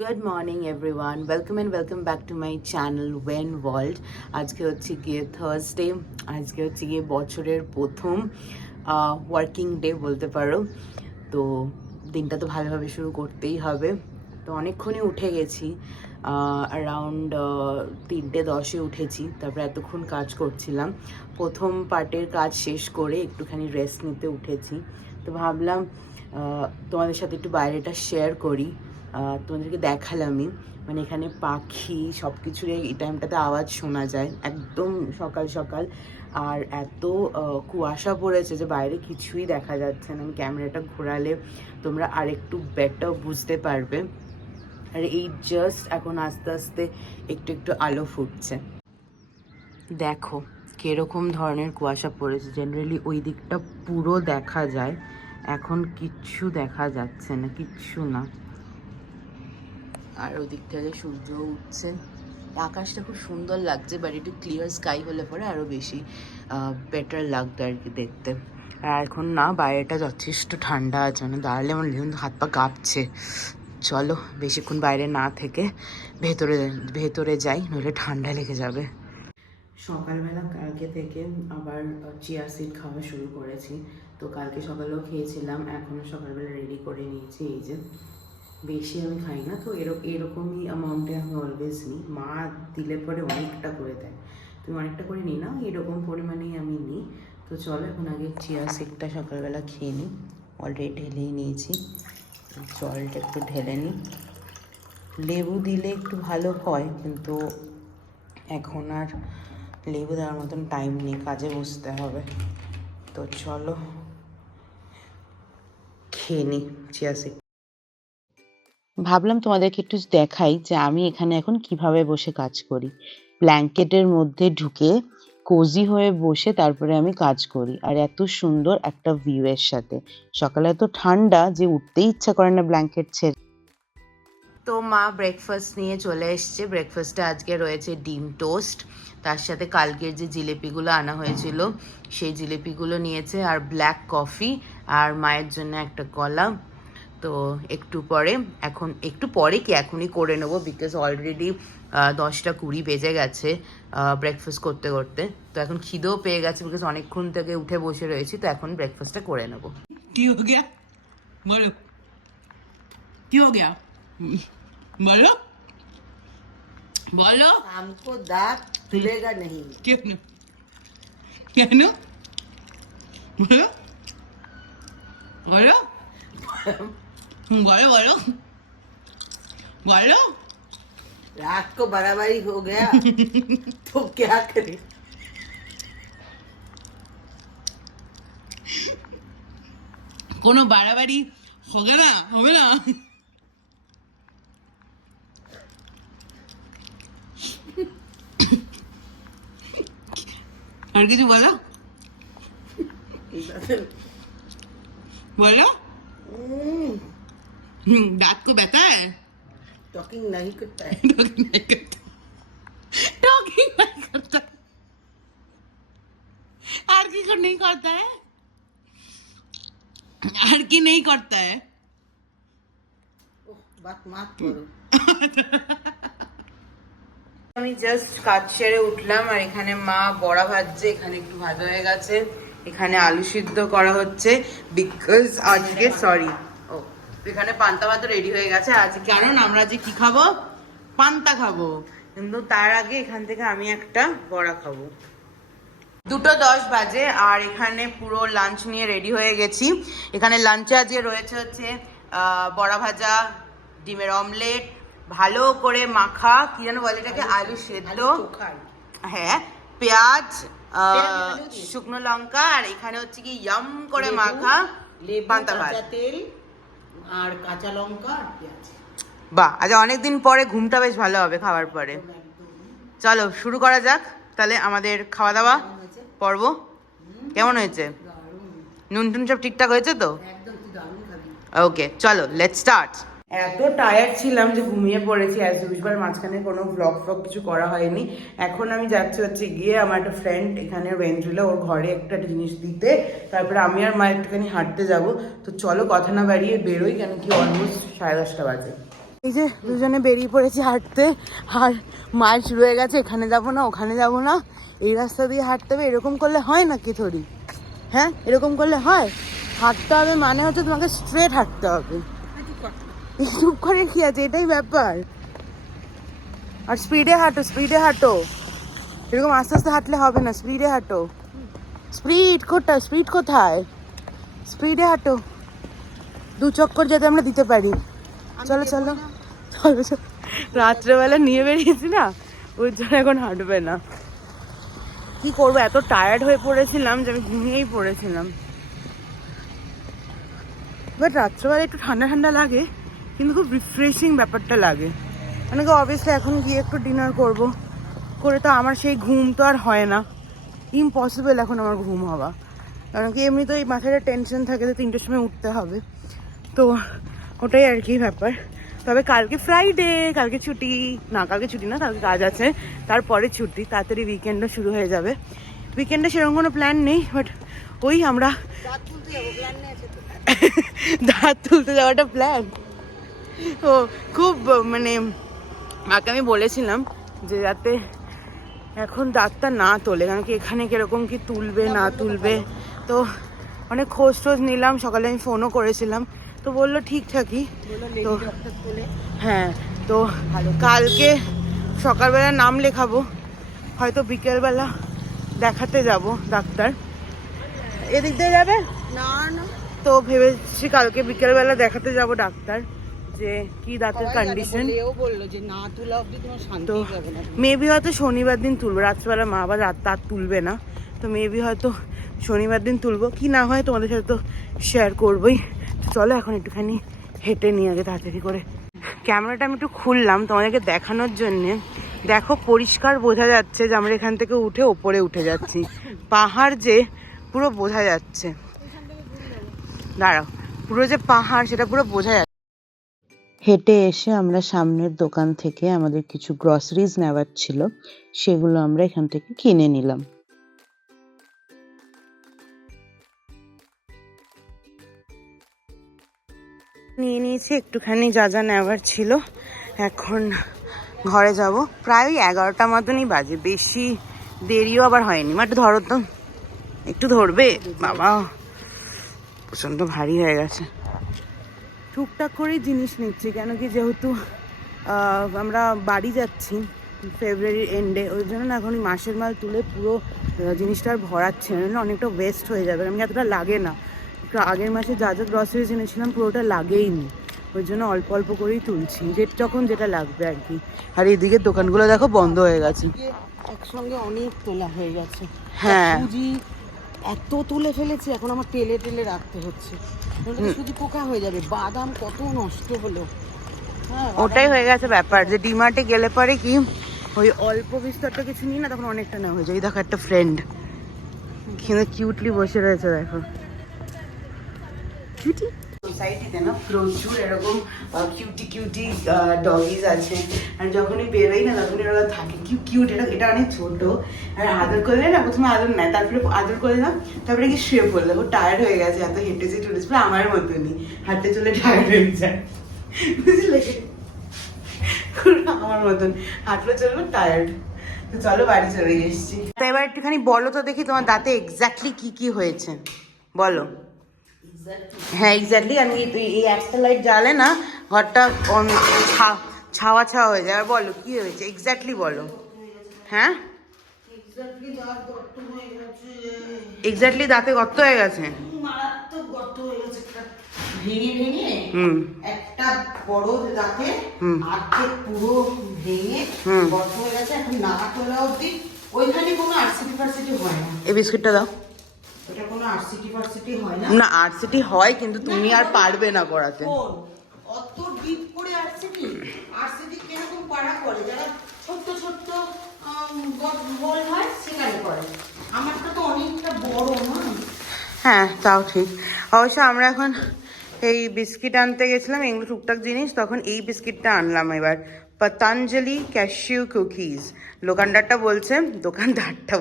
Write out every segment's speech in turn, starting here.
Good morning everyone, welcome and welcome back to my channel when world. আজকে হচ্ছে গিয়ে Thursday, আজকে হচ্ছে গিয়ে বছরের প্রথম ওয়ার্কিং ডে বলতে পারো। তো দিনটা তো ভালোভাবে শুরু করতেই হবে। তো অনেকক্ষণই উঠে গেছি, অ্যারাউন্ড 3:10 উঠেছি। তারপরে এতক্ষণ কাজ করছিলাম, প্রথম পার্টের কাজ শেষ করে একটুখানি রেস্ট নিতে উঠেছি। তো ভাবলাম তোমাদের সাথে একটু বাইরেটা শেয়ার করি। তোমাদেরকে দেখালামই, মানে এখানে পাখি সব কিছুর এই টাইমটাতে আওয়াজ শোনা যায় একদম সকাল সকাল। আর এত কুয়াশা পড়েছে যে বাইরে কিছুই দেখা যাচ্ছে না। আমি ক্যামেরাটা ঘোরালে তোমরা আরেকটু বেটার বুঝতে পারবে। আর এই জাস্ট এখন আস্তে আস্তে একটু একটু আলো ফুটছে। দেখো কিরকম ধরনের কুয়াশা পড়েছে। জেনারেলি ওই দিকটা পুরো দেখা যায়, এখন কিচ্ছু দেখা যাচ্ছে না, কিচ্ছু না। আর ওদিক থেকে সূর্য উঠছে, আকাশটা খুব সুন্দর লাগছে। বাট একটু ক্লিয়ার স্কাই হলে পরে আরও বেশি বেটার লাগতো আর কি দেখতে। আর এখন না, বাইরেটা যথেষ্ট ঠান্ডা আছে, মানে দাঁড়ালে আমার হাত পা কাঁপছে। চলো বেশিক্ষণ বাইরে না থেকে ভেতরে ভেতরে যাই, নইলে ঠান্ডা লেগে যাবে। সকালবেলা কালকে থেকে আবার চিয়া সিড খাওয়া শুরু করেছি। তো কালকে সকালেও খেয়েছিলাম, এখনও সকালবেলা রেডি করে নিয়েছি। এই যে বেশি আমি খাই না, তো এরকমই অ্যামাউন্টে আমি অলওয়েজ নিই। মা দিলে পরে অনেকটা করে দেয়, তুমি অনেকটা করে নিই না, এরকম পরিমাণেই আমি নিই। তো চলো এখন আগে চিয়া সিডটা সকালবেলা খেয়ে নিই। অলরেডি ঢেলেই নিয়েছি, জলটা একটু ঢেলে নিই। লেবু দিলে একটু ভালো হয়, কিন্তু এখন আর লেবু দেওয়ার মতন টাইম নেই, কাজে বসতে হবে। তো চলো খেয়ে নিই চিয়া সিড। ভাবলাম তোমাদেরকে একটু দেখাই যে আমি এখানে এখন কিভাবে বসে কাজ করি। ব্ল্যাঙ্কেটের মধ্যে ঢুকে কোজি হয়ে বসে তারপরে আমি কাজ করি, আর এত সুন্দর একটা ভিউ এর সাথে। সকালে এত ঠান্ডা যে উঠতেই ইচ্ছা করে না ব্ল্যাঙ্কেট ছেড়ে। তো মা ব্রেকফাস্ট নিয়ে চলে এসছে। ব্রেকফাস্টে আজকে রয়েছে ডিম টোস্ট, তার সাথে কালকের যে জিলিপিগুলো আনা হয়েছিল সেই জিলিপিগুলো নিয়েছে, আর ব্ল্যাক কফি, আর মায়ের জন্য একটা কলা। তো একটু পরে, এখন একটু পরে কি এখনই করে নেবো, বিকজ অলরেডি 10:20 বেজে গেছে ব্রেকফাস্ট করতে করতে। তো এখন খিদেও পেয়ে গেছে, বিকজ অনেকক্ষণ থেকে উঠে বসে রয়েছি। তো এখন ব্রেকফাস্টটা করে নেবো। কি হো গয়া বলো, কি হো গয়া বলো বলো। हमको दांत खुलेगा नहीं। কেন কেন বলো বলো বলো বলো বলো। रात को बराबरी हो गया तो क्या करे। কোনো বাড়াবাড়ি হবে না, হবে না। আর কিছু বলো বলো। दांत को बैठा है, टॉकिंग नहीं करता है। टॉकिंग नहीं करता, टॉकिंग नहीं करता, আর কি नहीं करता है, আর কি नहीं करता है। ओह, बात मत करो। আমি জাস্ট কাজ সেরে উঠলাম, আর এখানে মা বড়া ভাজছে, এখানে একটু ভাজা হয়ে গেছে, এখানে আলু সিদ্ধ করা হচ্ছে বিকজ আজকে ও এখানে পান্তা ভাত রেডি হয়ে গেছে আজ, কারণ আমরা যে কি খাবো, পান্তা খাবো। কিন্তু তার আগে এখান থেকে আমি একটা বড়া খাবো। 2:10 বাজে, আর এখানে পুরো লাঞ্চ নিয়ে রেডি হয়ে গেছি। এখানে লাঞ্চে আজকে রয়েছে হচ্ছে বড়া ভাজা, ডিমের অমলেট, ভালো করে মাখা, কি যেন বলে এটাকে, আলু সেদ্ধ, হ্যাঁ, পেঁয়াজ, শুকনো লঙ্কা, আর এখানে হচ্ছে কি ইয়াম করে মাখা পান্তা ভাত, তেল আর কাঁচা লঙ্কা আর পেঁয়াজ। বাহ, আজ অনেকদিন পরে ঘুমটা বেশ ভালো হবে খাওয়ার পরে। চলো শুরু করা যাক তাহলে আমাদের খাওয়া দাওয়া পর্ব। কেমন হয়েছে? নুন টুন সব ঠিকঠাক হয়েছে তো? একদম তুই দারুণ খাবি। ওকে চলো লেটস স্টার্ট। এত টায়ার্ড ছিলাম যে ঘুমিয়ে পড়েছি অ্যাজ ইউজুয়াল, মাঝখানে কোনো ব্লগ ফ্লগ কিছু করা হয়নি। এখন আমি যাচ্ছি হচ্ছে গিয়ে আমার একটা ফ্রেন্ড এখানে ভেঞ্জুলা, ওর ঘরে একটা জিনিস দিতে, তারপরে আমি আর মা একটুখানি হাঁটতে যাব। তো চলো কথা না বাড়িয়ে বেরোই, কেন কি অলমোস্ট 10:30 বাজে। এই যে দুজনে বেরিয়ে পড়েছি হাঁটতে, আর মায়ের শুরু হয়ে গেছে এখানে যাবো না ওখানে যাবো না, এই রাস্তা দিয়ে হাঁটতে হবে। এরকম করলে হয় নাকি থরি? হ্যাঁ, এরকম করলে হয়? হাঁটতে হবে মানে হচ্ছে তোমাকে স্ট্রেট হাঁটতে হবে। চুপ করে কি আছে, এটাই ব্যাপার। আর স্পিডে হাঁটো, স্পিডে হাঁটো, এরকম আস্তে আস্তে হাঁটলে হবে না, স্পিডে হাঁটো। স্পিড কোথায়? স্পিডে হাঁটো, 2 চক্কর যাতে আমরা দিতে পারি। চলো চলো চলো চলো, রাত্রেবেলা নিয়ে বেরিয়েছি না, ওই জন্য এখন হাঁটবে না। কি করবো, এত টায়ার্ড হয়ে পড়েছিলাম যে আমি ঘুমিয়েই পড়েছিলাম। বাট রাত্রেবেলা একটু ঠান্ডা ঠান্ডা লাগে, কিন্তু খুব রিফ্রেশিং ব্যাপারটা লাগে। মানে কি অবভিয়াসলি এখন গিয়ে একটু ডিনার করব, করে তো আমার সেই ঘুম তো আর হয় না, ইম্পসিবল এখন আমার ঘুম হওয়া। কারণ কি এমনি তো এই মাথায় টেনশন থাকে যে 3টের সময় উঠতে হবে, তো ওটাই আর কি ব্যাপার। তবে কালকে ফ্রাইডে, কালকে ছুটি না, কালকে ছুটি না, কালকে কাজ আছে, তারপরে ছুটি, তাড়াতাড়ি উইকেন্ডও শুরু হয়ে যাবে। উইকেন্ডে সেরকম কোনো প্ল্যান নেই, বাট ওই আমরা দাঁত তুলতে যাওয়াটা প্ল্যান। ও খুব মানে মাকে আমি বলেছিলাম যে যাতে এখন দাঁতটা না তোলে, কারণ কি এখানে কিরকম কি তুলবে না তুলবে, তো অনেক খোঁজ টোজ নিলাম, সকালে আমি ফোনও করেছিলাম, তো বললো ঠিকঠাকই। তো হ্যাঁ, তো কালকে সকালবেলা নাম লেখাবো, হয়তো বিকেলবেলা দেখাতে যাব ডাক্তার। এদিক দিয়ে যাবে না না, তো ভেবেছি কালকে বিকেলবেলা দেখাতে যাব ডাক্তার, যে কি দাঁতের কন্ডিশন। ও বললো যে না তোলা অবধি তোমার শান্তি তো যাবে না। মেবি হয়তো শনিবার দিন তুলবো, রাত্রেবেলা মা আবার দাঁত তুলবে না, তো মেবি হয়তো শনিবার দিন তুলবো, কি না হয় তোমাদের সাথে তো শেয়ার করবোই। তো চলো এখন একটুখানি হেঁটে নিয়ে আগে তাড়াতাড়ি করে। ক্যামেরাটা আমি একটু খুললাম তোমাদেরকে দেখানোর জন্যে। দেখো পরিষ্কার বোঝা যাচ্ছে যে আমরা এখান থেকে উঠে ওপরে উঠে যাচ্ছি, পাহাড় যে পুরো বোঝা যাচ্ছে। দাঁড়াও, পুরো যে পাহাড় সেটা পুরো বোঝা যাচ্ছে। হেঁটে এসে আমরা সামনের দোকান থেকে আমাদের কিছু গ্রসারিজ নেওয়ার ছিল, সেগুলো আমরা এখান থেকে কিনে নিলাম। নিয়ে নিয়েছি একটুখানি যা যা নেওয়ার ছিল, এখন ঘরে যাব। প্রায় 11টা মতনই বাজে, বেশি দেরিও আবার হয়নি। মা একটু ধরো তো, একটু ধরবে বাবা, প্রচন্ড ভারী হয়ে গেছে। টুকটাক করেই জিনিস নিচ্ছি, কেন কি যেহেতু আমরা বাড়ি যাচ্ছি ফেব্রুয়ারির এন্ডে, ওই জন্য না এখন মাসের মাল তুলে পুরো জিনিসটা আর ভরাচ্ছে না, অনেকটা ওয়েস্ট হয়ে যাবে। আমি এতটা লাগে না, আগের মাসে যা যা গ্রসারিজ এনেছিলাম পুরোটা লাগেই নি, ওই জন্য অল্প অল্প করেই তুলছি, যখন যেটা লাগবে আর কি। আর এইদিকে দোকানগুলো দেখো বন্ধ হয়ে গেছে, একসঙ্গে অনেক তোলা হয়ে গেছে। হ্যাঁ সুজি এত তুলে ফেলেছি, এখন আমার তেলে তেলে রাখতে হচ্ছে, সুজি পোকা হয়ে যাবে। বাদাম কত নষ্ট হলো। হ্যাঁ, ওটাই হয়ে গেছে ব্যাপার, যে ডিমার্টে গেলে পরে কি ওই অল্প বিস্তরটা কিছু নিই না, তখন অনেকটা নেওয়া হয়ে যায়। এই দেখো একটা ফ্রেন্ড কিন্তু কিউটলি বসে রয়েছে, দেখো কিউটি। সোসাইটিতে না প্রচুর এরকম কিউটি ডগিজ আছে, আর যখনই বেরোই না তখনই ওরা থাকে কিউট। এটা অনেক ছোট, আর আদর করলে না, প্রথমে আদর নেয়, তারপরে আদর করলাম, তারপরে কি শুয়ে পড়লো। ও টায়ার্ড হয়ে গেছে, এত হেঁটেছে টুটেছে, পুরো আমার মতনই হাঁটতে চলে টায়ার্ড হয়ে যায়, বুঝলে, আমার মতন হাঁটলে চললো টায়ার্ড। তো চলো বাড়ি চলে এসেছি। তো এবার একটুখানি বলো তো দেখি তোমার দাঁতে এক্স্যাক্টলি কি কি হয়েছে, বলো। হ্যাঁ এক্স্যাক্টলি, আমি এই একটা লাইট জ্বালে না ঘরটা ছাওয়া ছাওয়া হয়ে যায়। আর বলো কি হয়েছে এক্স্যাক্টলি বলো। হ্যাঁ এক্স্যাক্টলি দাঁতে গর্ত হয়ে গেছে, মারাত্মক গর্ত হয়ে গেছে, ভেঙে ভেঙে একটা বড় দাঁতে আর্ধেক পুরো ভেঙে গর্ত হয়ে গেছে। এখন না তোলা অবধি ওইখানে কোনো আরসিটি ফারসিটি হয় না। এই বিস্কুটটা দাও। এটা কোনো আরসিটি ফারসিটি হয় না। না আরসিটি হয়, কিন্তু তুমি আর পারবে না করাতে। অত ডিপ করে আরসিটি, আরসিটি কিরকম পাড়া করে, যারা ছোট্ট ছোট্ট বল হয় সেখানে করে। আমারটা তো অনেকটা বড় না। হ্যাঁ তাও ঠিক। অবশ্য আমরা এখন এই বিস্কিট আনতে গেছিলাম, এগুলো টুকটাক জিনিস, তখন এই বিস্কিটটা আনলাম এবার, পতঞ্জলি ক্যাশিউ কুকিজ। দোকানদারটা বলছে আমি ডটটা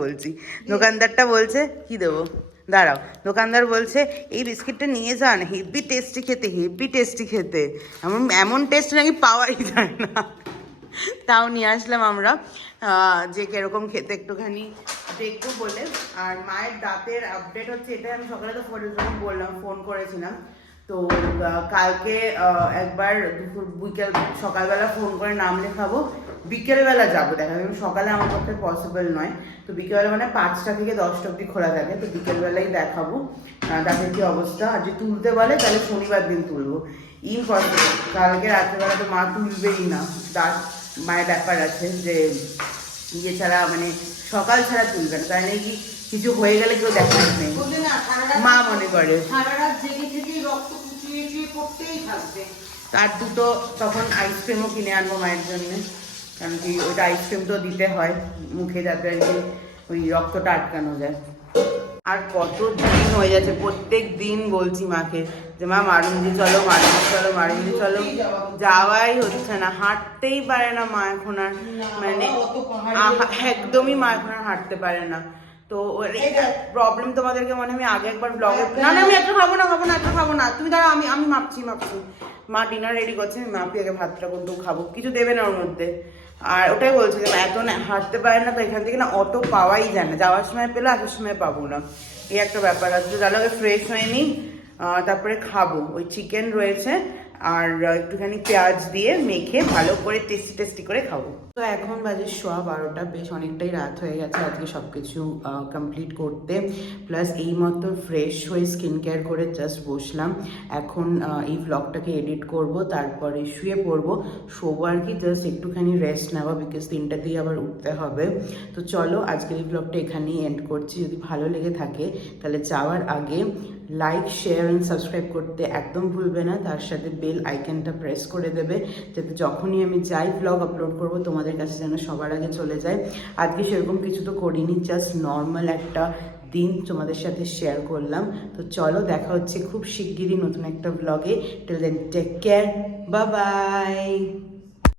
বলছি, দোকানদারটা বলছে কি দেবো, দাঁড়াও, দোকানদার বলছে এই বিস্কিটটা নিয়ে যান, হেভি টেস্টি খেতে, হেভি টেস্টি খেতে, এমন এমন টেস্ট নাকি পাওয়াই যায় না। তাও নিয়ে আসলাম আমরা, যে কিরকম খেতে একটুখানি দেখবো বলে। আর মায়ের দাঁতের আপডেট হচ্ছে এটা, আমি সকালে তো ফোন করেছিলাম, তো কালকে একবার বিকেল সকালবেলা ফোন করে নাম লেখাবো, বিকেলবেলা যাবো দেখা যাবে, সকালে আমার পক্ষে পসিবল নয়, তো বিকেলবেলা মানে 5টা থেকে 10টা অবধি খোলা থাকে, তো বিকেলবেলাই দেখাবো দাঁতের কি অবস্থা। আর যদি তুলতে বলে তাহলে শনিবার দিন তুলবো, ইম্পসিবল, কালকে রাত্রেবেলা তো মা তুলবেই না, দাঁত মায়ের ব্যাপার আছে যে ইয়ে ছাড়া মানে সকাল ছাড়া তুলবে না, তাই নাকি কিছু হয়ে গেলে কেউ দেখার নেই, মা মনে করে তার দুটো তখন আইসক্রিমও কিনে আনবো মায়ের জন্য, কারণ কি ওইটা আইসক্রিম তো দিতে হয় মুখে যাতে আর কি ওই রক্তটা আটকানো যায়। আর কত দিন হয়ে যাচ্ছে, প্রত্যেক দিন বলছি মাকে যে মা মারুন্দি চলো, মারুন্দি চলো, মারুন্দি চলো, যাওয়াই হচ্ছে না, হাঁটতেই পারে না মা এখন আর, মানে একদমই মা এখন আর হাঁটতে পারে না। তো প্রবলেম তোমাদেরকে মনে আমি আগে একবার ব্লগে, না আমি একটা খাবো না, একটা খাবো না, তুমি দাঁড়াও, আমি মাপছি। মা ডিনার রেডি করছে, আমি মাপি আগে ভাতটা কিন্তু খাবো, কিছু দেবে না ওর মধ্যে। আর ওটাই বলছি যে এত না হাঁটতে পারে না, তো এখান থেকে না অত পাওয়াই যায় না, যাওয়ার সময় পেলে আসার সময় পাবো না, এই একটা ব্যাপার আছে। তাহলে আগে ফ্রেশ হয়নি, তারপরে খাবো, ওই চিকেন রয়েছে আর একটুখানি পেঁয়াজ দিয়ে মেখে ভালো করে টেস্টি করে খাবো। তো এখন বাজে 12:15, বেশ অনেকটাই রাত হয়ে গেছে আজকে সব কিছু কমপ্লিট করতে, প্লাস এই মতো ফ্রেশ হয়ে স্কিন কেয়ার করে জাস্ট বসলাম। এখন এই ভ্লগটাকে এডিট করব, তারপরে শুয়ে পড়বো, শোবো আর কি, জাস্ট একটুখানি রেস্ট নেওয়া, বিকজ 3টাতেই আবার উঠতে হবে। তো চলো আজকের এই ভ্লগটা এখানেই এন্ড করছি। যদি ভালো লেগে থাকে তাহলে যাওয়ার আগে লাইক, শেয়ার অ্যান্ড সাবস্ক্রাইব করতে একদম ভুলবে না, তার সাথে বেল আইকনটা প্রেস করে দেবে, যাতে যখনই আমি যাই ভ্লগ আপলোড করব তোমাদের কাছে যেন সবার আগে চলে যায়। আজকে সেরকম কিছু তো করিনি, জাস্ট নর্মাল একটা দিন তোমাদের সাথে শেয়ার করলাম। তো চলো দেখা হচ্ছে খুব শিগগিরই নতুন একটা ভ্লগে। Till then take care, bye by.